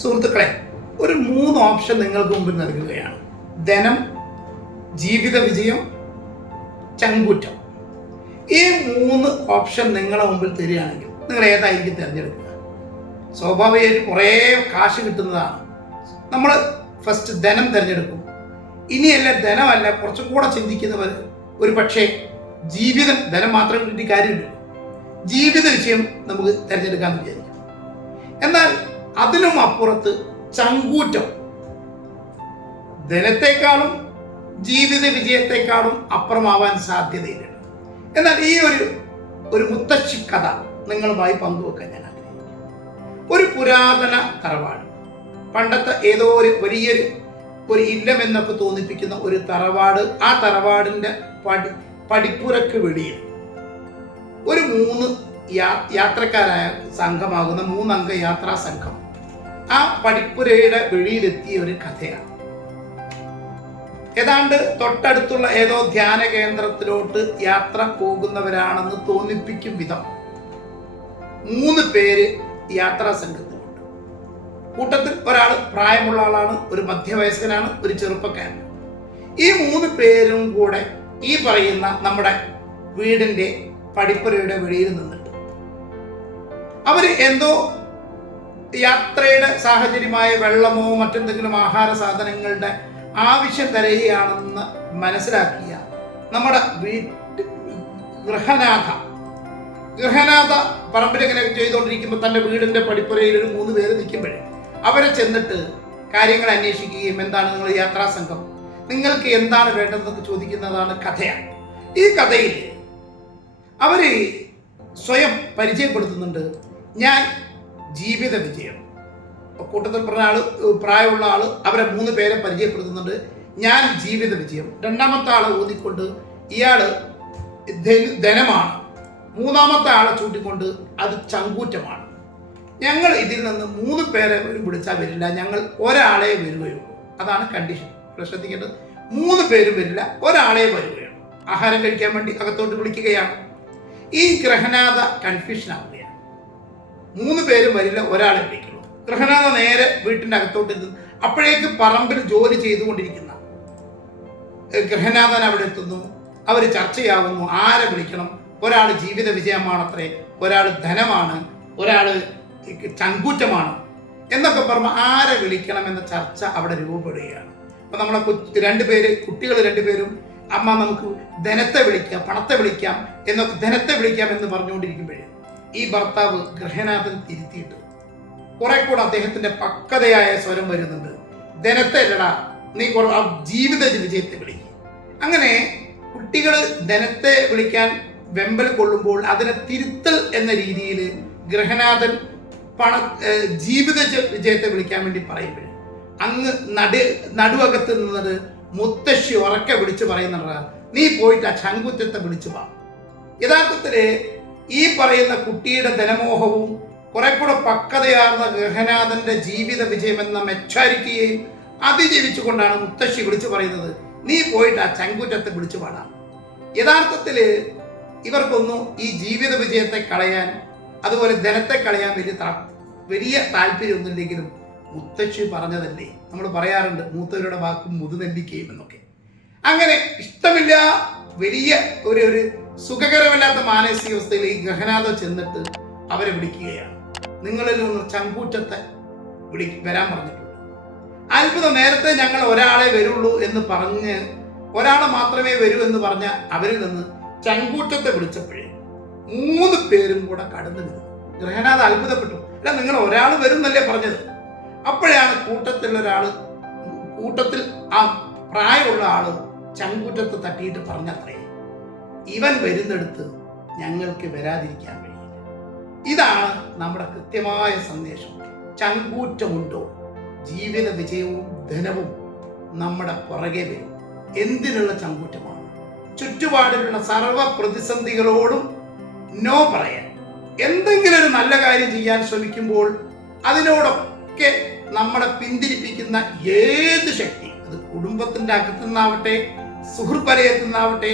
സുഹൃത്തുക്കളെ, ഒരു 3 ഓപ്ഷൻ നിങ്ങൾക്ക് മുമ്പിൽ നൽകുകയാണ്. ധനം, ജീവിത വിജയം, ചങ്കൂറ്റം. ഈ 3 ഓപ്ഷൻ നിങ്ങളുടെ മുമ്പിൽ തരികയാണെങ്കിൽ നിങ്ങൾ ഏതായിരിക്കും തിരഞ്ഞെടുക്കുക? സ്വാഭാവികമായിട്ട് കുറേ കാശ് കിട്ടുന്നതാണ്. നമ്മൾ ഫസ്റ്റ് ധനം തിരഞ്ഞെടുക്കും. ഇനിയല്ല, ധനമല്ല, കുറച്ചും കൂടെ ചിന്തിക്കുന്നവർ ഒരു പക്ഷേ ധനം മാത്രം കിട്ടി കാര്യമില്ല, ജീവിത വിജയം നമുക്ക് തിരഞ്ഞെടുക്കാമെന്ന് വിചാരിക്കും. എന്നാൽ അതിനും അപ്പുറത്ത് ചങ്കൂറ്റം ധനത്തെക്കാളും ജീവിത വിജയത്തെക്കാളും അപ്പുറമാവാൻ സാധ്യതയില്ല. എന്നാൽ ഈ ഒരു മുത്തശ്ശി കഥ നിങ്ങളുമായി പങ്കുവെക്കാൻ ഞാൻ ആഗ്രഹിക്കുന്നു. ഒരു പുരാതന തറവാട്, പണ്ടത്തെ ഏതോ ഒരു ഇല്ലം എന്നൊക്കെ തോന്നിപ്പിക്കുന്ന ഒരു തറവാട്. ആ തറവാടിന്റെ പടിപ്പുരക്ക് വെളിയിൽ ഒരു 3 യാത്രക്കാരായ സംഘമാകുന്ന 3 അംഗ യാത്രാ സംഘം ആ പടിപ്പുരയുടെ വെളിയിലെത്തിയ ഒരു കഥയാണ്. ഏതാണ്ട് തൊട്ടടുത്തുള്ള ഏതോ ധ്യാന കേന്ദ്രത്തിലോട്ട് യാത്ര പോകുന്നവരാണെന്ന് തോന്നിപ്പിക്കും വിധം 3 പേര് യാത്രാ സംഘത്തിലുണ്ട്. കൂട്ടത്തിൽ ഒരാൾ പ്രായമുള്ള ആളാണ്, ഒരു മധ്യവയസ്കനാണ്, ഒരു ചെറുപ്പക്കാരൻ. ഈ 3 പേരും കൂടെ ഈ പറയുന്ന നമ്മുടെ വീടിന്റെ പടിപ്പുരയുടെ വെളിയിൽ നിന്നിട്ട് അവര് എന്തോ യാത്രയുടെ സാഹചര്യമായ വെള്ളമോ മറ്റെന്തെങ്കിലും ആഹാര സാധനങ്ങളുടെ ആവശ്യം തരികയാണെന്ന് മനസ്സിലാക്കിയ നമ്മുടെ ഗൃഹനാഥ പറമ്പിലെങ്ങനെ ചെയ്തുകൊണ്ടിരിക്കുമ്പോൾ തൻ്റെ വീടിന്റെ പടിപ്പുരയിൽ ഒരു 3 പേര് നിൽക്കുമ്പോഴേ അവരെ ചെന്നിട്ട് കാര്യങ്ങൾ അന്വേഷിക്കുകയും എന്താണ് നിങ്ങൾ യാത്രാ സംഘം, നിങ്ങൾക്ക് എന്താണ് വേണ്ടതെന്നൊക്കെ ചോദിക്കുന്നതാണ് കഥയാണ്. ഈ കഥയിൽ അവര് സ്വയം പരിചയപ്പെടുത്തുന്നുണ്ട്. ഞാൻ ജീവിത വിജയം. കൂട്ടത്തിൽ പറഞ്ഞ ആള്, പ്രായമുള്ള ആള് അവരെ 3 പേരെ പരിചയപ്പെടുത്തുന്നുണ്ട്. ഞാൻ ജീവിത വിജയം. രണ്ടാമത്തെ ആളെ ഊന്നിക്കൊണ്ട് ഇയാള് ധനമാണ്. മൂന്നാമത്തെ ആളെ ചൂണ്ടിക്കൊണ്ട് അത് ചങ്കൂറ്റമാണ്. ഞങ്ങൾ ഇതിൽ നിന്ന് 3 പേരെ വിളിച്ചാൽ വരില്ല, ഞങ്ങൾ ഒരാളെ വരികയുള്ളൂ. അതാണ് കണ്ടീഷൻ. ശ്രദ്ധിക്കേണ്ടത്, 3 പേരും വരില്ല, ഒരാളെ വരികയുള്ളൂ. ആഹാരം കഴിക്കാൻ വേണ്ടി അകത്തോട്ട് വിളിക്കുകയാണ്. ഈ ഗ്രഹനാഥ കൺഫ്യൂഷൻ ആവുകയാണ്. 3 പേരും വരില്ല, ഒരാളെ വിളിക്കുള്ളൂ. ഗ്രഹനാഥ നേരെ വീട്ടിന്റെ അകത്തോട്ട് എത്തുന്നു. അപ്പോഴേക്ക് പറമ്പിൽ ജോലി ചെയ്തുകൊണ്ടിരിക്കുന്ന ഗ്രഹനാഥൻ അവിടെ എത്തുന്നു. അവർ ചർച്ചയാവുന്നു, ആരെ വിളിക്കണം. ഒരാൾ ജീവിത വിജയമാണത്രേ, ഒരാൾ ധനമാണ്, ഒരാൾ ചങ്കൂറ്റമാണ് എന്നൊക്കെ പറഞ്ഞ് ആരെ വിളിക്കണം എന്ന ചർച്ച അവിടെ രൂപപ്പെടുകയാണ്. അപ്പൊ നമ്മളെ 2 പേര്, കുട്ടികൾ 2 പേരും അമ്മ നമുക്ക് ധനത്തെ വിളിക്കാം, പണത്തെ വിളിക്കാം എന്നൊക്കെ, ധനത്തെ വിളിക്കാം എന്ന് പറഞ്ഞുകൊണ്ടിരിക്കുമ്പോഴേ ഈ ഭർത്താവ് ഗൃഹനാഥൻ തിരുത്തിയിട്ട് കുറെ കൂടെ അദ്ദേഹത്തിന്റെ പക്വതയായ സ്വരം വരുന്നുണ്ട്. ധനത്തെ അല്ലടാ, നീ ജീവിത വിജയത്തെ വിളിക്കും. അങ്ങനെ കുട്ടികൾ ധനത്തെ വിളിക്കാൻ വെമ്പൽ കൊള്ളുമ്പോൾ അതിനെ തിരുത്തൽ എന്ന രീതിയിൽ ഗൃഹനാഥൻ ജീവിത വിജയത്തെ വിളിക്കാൻ വേണ്ടി പറയുമ്പോൾ അങ്ങ് നടുവകത്ത് നിന്നത് മുത്തശ്ശി ഉറക്കെ വിളിച്ചു പറയുന്നുണ്ട്, നീ പോയിട്ട് ആ ചങ്കുറ്റത്തെ വിളിച്ചു പാ. യഥാർത്ഥത്തില് ഈ പറയുന്ന കുട്ടിയുടെ ധനമോഹവും കുറെ കൂടെ പക്വതയാർന്ന ഗൃഹനാഥന്റെ ജീവിത വിജയം എന്ന മെച്ചാരിറ്റിയെയും അതിജീവിച്ചുകൊണ്ടാണ് മുത്തശ്ശി വിളിച്ചു പറയുന്നത്, നീ പോയിട്ട് ആ ചങ്കുറ്റത്തെ വിളിച്ചു പാടാം. യഥാർത്ഥത്തില് ഇവർക്കൊന്നും ഈ ജീവിത വിജയത്തെ കളയാൻ, അതുപോലെ ധനത്തെ കളയാൻ വലിയ താല്പര്യമൊന്നുമില്ലെങ്കിലും മുത്തശ്ശി പറഞ്ഞതല്ലേ, നമ്മൾ പറയാറുണ്ട് മൂത്തവരുടെ വാക്കും മുതുനെല്ലിക്കയും എന്നൊക്കെ. അങ്ങനെ ഇഷ്ടമില്ല, വലിയ ഒരു സുഖകരമല്ലാത്ത മാനസികാവസ്ഥയിൽ ഈ ഗൃഹനാഥ ചെന്നിട്ട് അവരെ വിളിക്കുകയാണ്. നിങ്ങളിൽ നിന്ന് ചങ്കൂറ്റത്തെ വരാൻ പറഞ്ഞിട്ടുണ്ട്. അത്ഭുതം, നേരത്തെ ഞങ്ങൾ ഒരാളെ വരുള്ളൂ എന്ന് പറഞ്ഞ്, ഒരാളെ മാത്രമേ വരൂ എന്ന് പറഞ്ഞ അവരിൽ നിന്ന് ചങ്കൂറ്റത്തെ വിളിച്ചപ്പോഴേ 3 പേരും കൂടെ കടന്നു വരും. ഗൃഹനാഥ അത്ഭുതപ്പെട്ടു. അല്ല, നിങ്ങൾ ഒരാൾ വരുന്നല്ലേ പറഞ്ഞത്? അപ്പോഴാണ് കൂട്ടത്തിൽ ആ പ്രായമുള്ള ആള് ചങ്കൂറ്റത്ത് തട്ടിയിട്ട് പറഞ്ഞത്രേ, ഇവൻ വരുന്നിടത്ത് ഞങ്ങൾക്ക് വരാതിരിക്കാൻ കഴിയില്ല. ഇതാണ് നമ്മുടെ കൃത്യമായ സന്ദേശം. ചങ്കൂറ്റമുണ്ടോ, ജീവിത വിജയവും ധനവും നമ്മുടെ പുറകെ വരും. എന്തിനുള്ള ചങ്കൂറ്റമാണ്? ചുറ്റുപാടിലുള്ള സർവ പ്രതിസന്ധികളോടും നോ പറയാൻ. എന്തെങ്കിലും ഒരു നല്ല കാര്യം ചെയ്യാൻ ശ്രമിക്കുമ്പോൾ അതിനോടൊക്കെ നമ്മളെ പിന്തിരിപ്പിക്കുന്ന ഏത് ശക്തി, അത് കുടുംബത്തിന്റെ അകത്തുനിന്നാവട്ടെ, സുഹൃത്പരയത്തുനിന്നാവട്ടെ,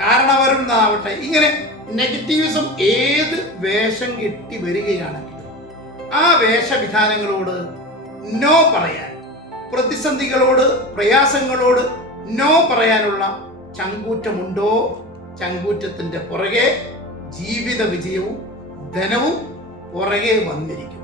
കാരണവരുന്നാവട്ടെ, ഇങ്ങനെ നെഗറ്റീവിസം ഏത് വേഷം കെട്ടി വരികയാണെങ്കിലും ആ വേഷവിധാനങ്ങളോട് നോ പറയാൻ, പ്രതിസന്ധികളോട് പ്രയാസങ്ങളോട് നോ പറയാനുള്ള ചങ്കൂറ്റമുണ്ടോ? ചങ്കൂറ്റത്തിന്റെ പുറകെ ജീവിത വിജയവും ധനവും പുറകെ വന്നിരിക്കും.